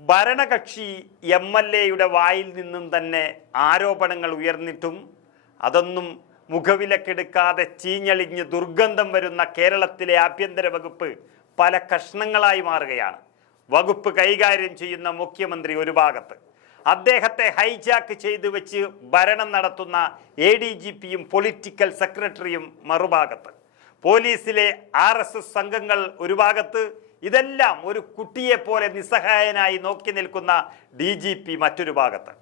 ഭരണകക്ഷി M L എയുടെ വായിൽ നിന്നും തന്നെ ആരോപണങ്ങൾ ഉയർന്നിട്ടും അതൊന്നും മുഖവിലക്കെടുക്കാതെ ചീഞ്ഞളിഞ്ഞ് ദുർഗന്ധം വരുന്ന കേരളത്തിലെ ആഭ്യന്തര വകുപ്പ് പല കഷ്ണങ്ങളായി മാറുകയാണ്. വകുപ്പ് കൈകാര്യം ചെയ്യുന്ന മുഖ്യമന്ത്രി ഒരു ഭാഗത്ത്. അദ്ദേഹത്തെ ഹൈജാക്ക് ചെയ്തു വെച്ച് ഭരണം നടത്തുന്ന എ ഡി ജി പിയും പൊളിറ്റിക്കൽ സെക്രട്ടറിയും മറുഭാഗത്ത്. പോലീസിലെ ആർ എസ് എസ് സംഘങ്ങൾ ഒരു ഭാഗത്ത് ഇതെല്ലാം ഒരു കുട്ടിയെ പോലെ നിസ്സഹായനായി നോക്കി നിൽക്കുന്ന ഡി ജി പി മറ്റൊരു ഭാഗത്ത്.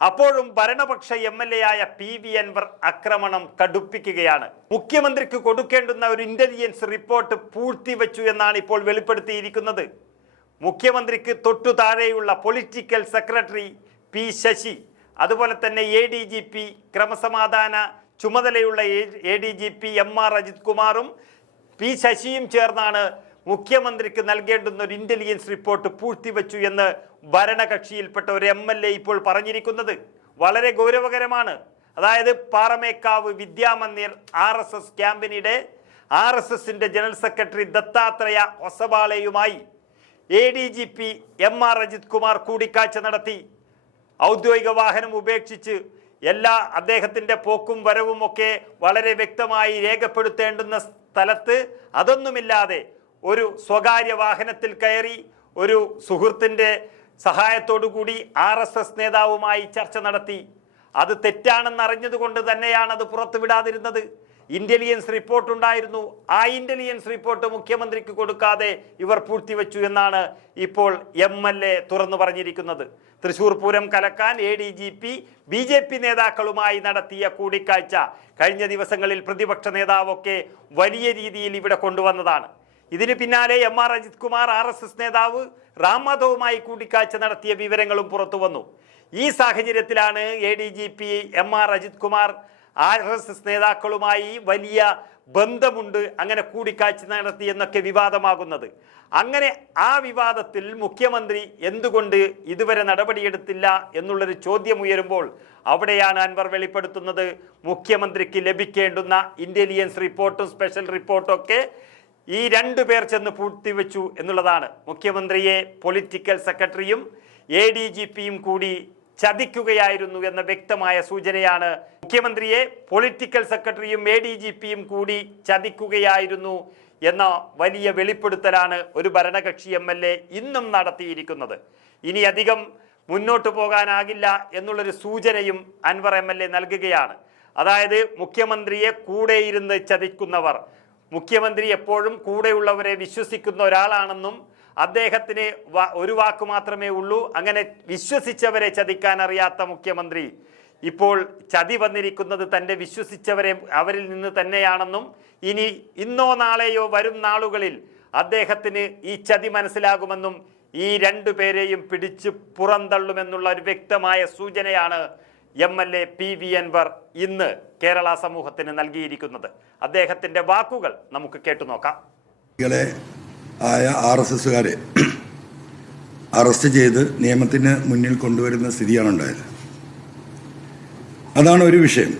അപ്പോഴും ഭരണപക്ഷ എം എൽ എ ആയ പി വി അൻവർ ആക്രമണം കടുപ്പിക്കുകയാണ്. മുഖ്യമന്ത്രിക്ക് കൊടുക്കേണ്ടുന്ന ഒരു ഇന്റലിജൻസ് റിപ്പോർട്ട് പൂഴ്ത്തിവെച്ചു എന്നാണ് ഇപ്പോൾ വെളിപ്പെടുത്തിയിരിക്കുന്നത്. മുഖ്യമന്ത്രിക്ക് തൊട്ടു താഴെയുള്ള പൊളിറ്റിക്കൽ സെക്രട്ടറി പി ശശി അതുപോലെ തന്നെ എ ഡി ജി പി ക്രമസമാധാന ചുമതലയുള്ള A D G P M R Ajith കുമാറും പി ശശിയും ചേർന്നാണ് മുഖ്യമന്ത്രിക്ക് നൽകേണ്ടുന്ന ഒരു ഇന്റലിജൻസ് റിപ്പോർട്ട് പൂഴ്ത്തിവെച്ചു എന്ന് ഭരണകക്ഷിയിൽപ്പെട്ട ഒരു എം എൽ എ ഇപ്പോൾ പറഞ്ഞിരിക്കുന്നത്. വളരെ ഗൗരവകരമാണ്. അതായത് Paramekkavu Vidyamandir R S S ക്യാമ്പിനിടെ R S എസിന്റെ general secretary Dattatreya ഒസബാളയുമായി A D G P M R Ajith Kumar കൂടിക്കാഴ്ച നടത്തി. ഔദ്യോഗിക വാഹനം ഉപേക്ഷിച്ച് എല്ലാ അദ്ദേഹത്തിന്റെ പോക്കും വരവും ഒക്കെ വളരെ വ്യക്തമായി രേഖപ്പെടുത്തേണ്ടുന്ന സ്ഥലത്ത് അതൊന്നുമില്ലാതെ ഒരു സ്വകാര്യ വാഹനത്തിൽ കയറി ഒരു സുഹൃത്തിന്റെ സഹായത്തോടുകൂടി ആർ എസ് എസ് നേതാവുമായി ചർച്ച നടത്തി. അത് തെറ്റാണെന്ന് അറിഞ്ഞതുകൊണ്ട് തന്നെയാണ് അത് പുറത്തുവിടാതിരുന്നത് ഇന്റലിജൻസ് റിപ്പോർട്ട് ഉണ്ടായിരുന്നു ആ ഇന്റലിജൻസ് റിപ്പോർട്ട് മുഖ്യമന്ത്രിക്ക് കൊടുക്കാതെ ഇവർ പൂഴ്ത്തിവെച്ചു എന്നാണ് ഇപ്പോൾ എം എൽ എ തുറന്നു പറഞ്ഞിരിക്കുന്നത്. Thrissur Pooram കലക്കാൻ A D G P B J P നേതാക്കളുമായി നടത്തിയ കൂടിക്കാഴ്ച കഴിഞ്ഞ ദിവസങ്ങളിൽ പ്രതിപക്ഷ നേതാവൊക്കെ വലിയ രീതിയിൽ ഇവിടെ കൊണ്ടുവന്നതാണ്. ഇതിന് പിന്നാലെ M R Ajith Kumar R S S നേതാവ് റാം മാധവുമായി കൂടിക്കാഴ്ച നടത്തിയ വിവരങ്ങളും പുറത്തു വന്നു. ഈ സാഹചര്യത്തിലാണ് A D G P M R Ajith Kumar R S S നേതാക്കളുമായി വലിയ ബന്ധമുണ്ട് അങ്ങനെ കൂടിക്കാഴ്ച നടത്തി എന്നൊക്കെ വിവാദമാകുന്നത്. അങ്ങനെ ആ വിവാദത്തിൽ മുഖ്യമന്ത്രി എന്തുകൊണ്ട് ഇതുവരെ നടപടിയെടുത്തില്ല എന്നുള്ളൊരു ചോദ്യം ഉയരുമ്പോൾ അവിടെയാണ് അൻവർ വെളിപ്പെടുത്തുന്നത്. മുഖ്യമന്ത്രിക്ക് ലഭിക്കേണ്ടുന്ന ഇന്റലിജൻസ് റിപ്പോർട്ടും സ്പെഷ്യൽ റിപ്പോർട്ടും ഒക്കെ ഈ രണ്ടു പേർ ചെന്ന് പൂഴ്ത്തിവെച്ചു എന്നുള്ളതാണ്. മുഖ്യമന്ത്രിയെ പൊളിറ്റിക്കൽ സെക്രട്ടറിയും എ ഡി ജി പിയും കൂടി ചതിക്കുകയായിരുന്നു എന്ന വ്യക്തമായ സൂചനയാണ്. മുഖ്യമന്ത്രിയെ പൊളിറ്റിക്കൽ സെക്രട്ടറിയും എ ഡി ജി പിയും കൂടി ചതിക്കുകയായിരുന്നു എന്ന വലിയ വെളിപ്പെടുത്തലാണ് ഒരു ഭരണകക്ഷി എം എൽ എ ഇന്നും നടത്തിയിരിക്കുന്നത്. ഇനി അധികം മുന്നോട്ട് പോകാനാകില്ല എന്നുള്ളൊരു സൂചനയും അൻവർ എം എൽ എ നൽകുകയാണ്. അതായത് മുഖ്യമന്ത്രിയെ കൂടെയിരുന്ന് ചതിക്കുന്നവർ മുഖ്യമന്ത്രി എപ്പോഴും കൂടെയുള്ളവരെ വിശ്വസിക്കുന്ന ഒരാളാണെന്നും അദ്ദേഹത്തിന് ഒരു വാക്ക് മാത്രമേ ഉള്ളൂ. അങ്ങനെ വിശ്വസിച്ചവരെ ചതിക്കാൻ അറിയാത്ത മുഖ്യമന്ത്രി ഇപ്പോൾ ചതി വന്നിരിക്കുന്നത് തന്റെ വിശ്വസിച്ചവരെ അവരിൽ നിന്ന് തന്നെയാണെന്നും ഇനി ഇന്നോ നാളെയോ വരും നാളുകളിൽ അദ്ദേഹത്തിന് ഈ ചതി മനസ്സിലാകുമെന്നും ഈ രണ്ടു പേരെയും പിടിച്ച് പുറന്തള്ളുമെന്നുള്ള ഒരു വ്യക്തമായ സൂചനയാണ് M L A P V Anvar ഇന്ന് കേരള സമൂഹത്തിന് നൽകിയിരിക്കുന്നത്. അദ്ദേഹത്തിന്റെ വാക്കുകൾ നമുക്ക് കേട്ടുനോക്കാം ആയ ആർ എസ് എസുകാരെ അറസ്റ്റ് ചെയ്ത് നിയമത്തിന് മുന്നിൽ കൊണ്ടുവരുന്ന സ്ഥിതിയാണ് ഉണ്ടായത്. അതാണ് ഒരു വിഷയം.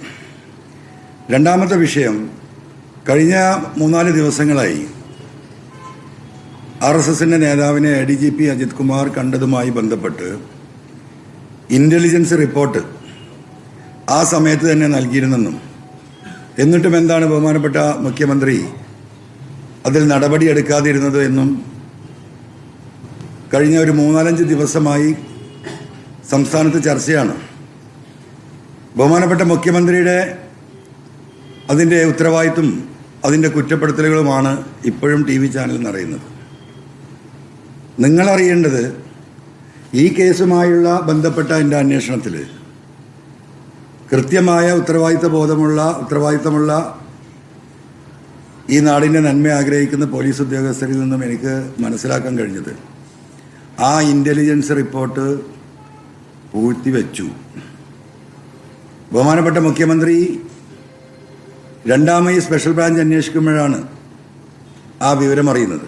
രണ്ടാമത്തെ വിഷയം കഴിഞ്ഞ മൂന്നാൽ ദിവസങ്ങളായി ആർ എസ് എസിന്റെ നേതാവിനെ D G P Ajith Kumar കണ്ടതുമായി ബന്ധപ്പെട്ട് ഇന്റലിജൻസ് റിപ്പോർട്ട് ആ സമയത്ത് തന്നെ നൽകിയിരുന്നെന്നും. എന്നിട്ടും എന്താണ് ബഹുമാനപ്പെട്ട മുഖ്യമന്ത്രി അതിൽ നടപടിയെടുക്കാതിരുന്നത് എന്നും കഴിഞ്ഞ ഒരു മൂന്നാലഞ്ച് ദിവസമായി സംസ്ഥാനത്ത് ചർച്ചയാണ്. ബഹുമാനപ്പെട്ട മുഖ്യമന്ത്രിയുടെ അതിന്റെ ഉത്തരവാദിത്വം അതിന്റെ കുറ്റപ്പെടുത്തലുകളുമാണ് ഇപ്പോഴും ടി വി ചാനൽ നിറയുന്നത്. നിങ്ങളറിയേണ്ടത് ഈ കേസുമായുള്ള ബന്ധപ്പെട്ട എന്റെ അന്വേഷണത്തിൽ കൃത്യമായ ഉത്തരവാദിത്ത ബോധമുള്ള ഉത്തരവാദിത്തമുള്ള ഈ നാടിന്റെ നന്മ ആഗ്രഹിക്കുന്ന പോലീസ് ഉദ്യോഗസ്ഥരിൽ നിന്നും എനിക്ക് മനസ്സിലാക്കാൻ കഴിഞ്ഞത്. ആ ഇന്റലിജൻസ് റിപ്പോർട്ട് പൂഴ്ത്തി പൂഴ്ത്തിവെച്ചു ബഹുമാനപ്പെട്ട മുഖ്യമന്ത്രി രണ്ടാമത് സ്പെഷ്യൽ ബ്രാഞ്ച് അന്വേഷിക്കുമ്പോഴാണ് ആ വിവരം അറിയുന്നത്.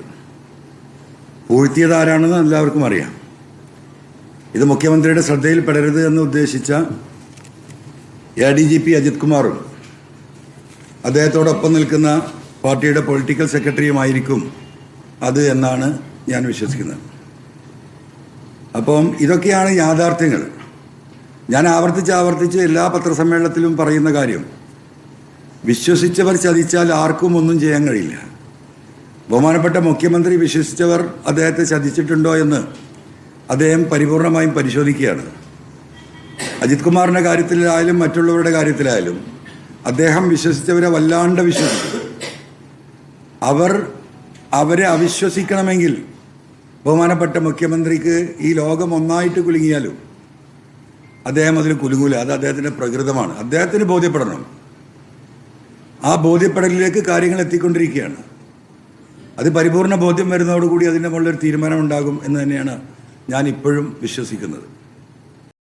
പൂഴ്ത്തിയത് ആരാണെന്ന് എല്ലാവർക്കും അറിയാം. ഇത് മുഖ്യമന്ത്രിയുടെ ശ്രദ്ധയിൽപ്പെടരുത് എന്ന് ഉദ്ദേശിച്ച A D G P Ajith കുമാറും അദ്ദേഹത്തോടൊപ്പം നിൽക്കുന്ന പാർട്ടിയുടെ പൊളിറ്റിക്കൽ സെക്രട്ടറിയുമായിരിക്കും അത് എന്നാണ് ഞാൻ വിശ്വസിക്കുന്നത്. അപ്പം ഇതൊക്കെയാണ് യാഥാർത്ഥ്യങ്ങൾ. ഞാൻ ആവർത്തിച്ച് ആവർത്തിച്ച് എല്ലാ പത്രസമ്മേളനത്തിലും പറയുന്ന കാര്യം വിശ്വസിച്ചവർ ചതിച്ചാൽ ആർക്കും ഒന്നും ചെയ്യാൻ കഴിയില്ല. ബഹുമാനപ്പെട്ട മുഖ്യമന്ത്രി വിശ്വസിച്ചവർ അദ്ദേഹത്തെ ചതിച്ചിട്ടുണ്ടോ എന്ന് അദ്ദേഹം പരിപൂർണമായും പരിശോധിക്കുകയാണ്. അജിത് കുമാറിന്റെ കാര്യത്തിലായാലും മറ്റുള്ളവരുടെ കാര്യത്തിലായാലും അദ്ദേഹം വിശ്വസിച്ചവരെ വല്ലാണ്ട് വിശ്വസിച്ചു. അവർ അവരെ അവിശ്വസിക്കണമെങ്കിൽ ബഹുമാനപ്പെട്ട മുഖ്യമന്ത്രിക്ക് ഈ ലോകം ഒന്നായിട്ട് കുലുങ്ങിയാലും അദ്ദേഹം അതിൽ കുലുങ്ങൂല. അത് അദ്ദേഹത്തിന്റെ പ്രകൃതമാണ്. അദ്ദേഹത്തിന് ബോധ്യപ്പെടണം. ആ ബോധ്യപ്പെടലിലേക്ക് കാര്യങ്ങൾ എത്തിക്കൊണ്ടിരിക്കുകയാണ്. അത് പരിപൂർണ ബോധ്യം വരുന്നതോടുകൂടി അതിന്റെ മുകളിലൊരു തീരുമാനമുണ്ടാകും എന്ന് തന്നെയാണ് ഞാൻ ഇപ്പോഴും വിശ്വസിക്കുന്നത്.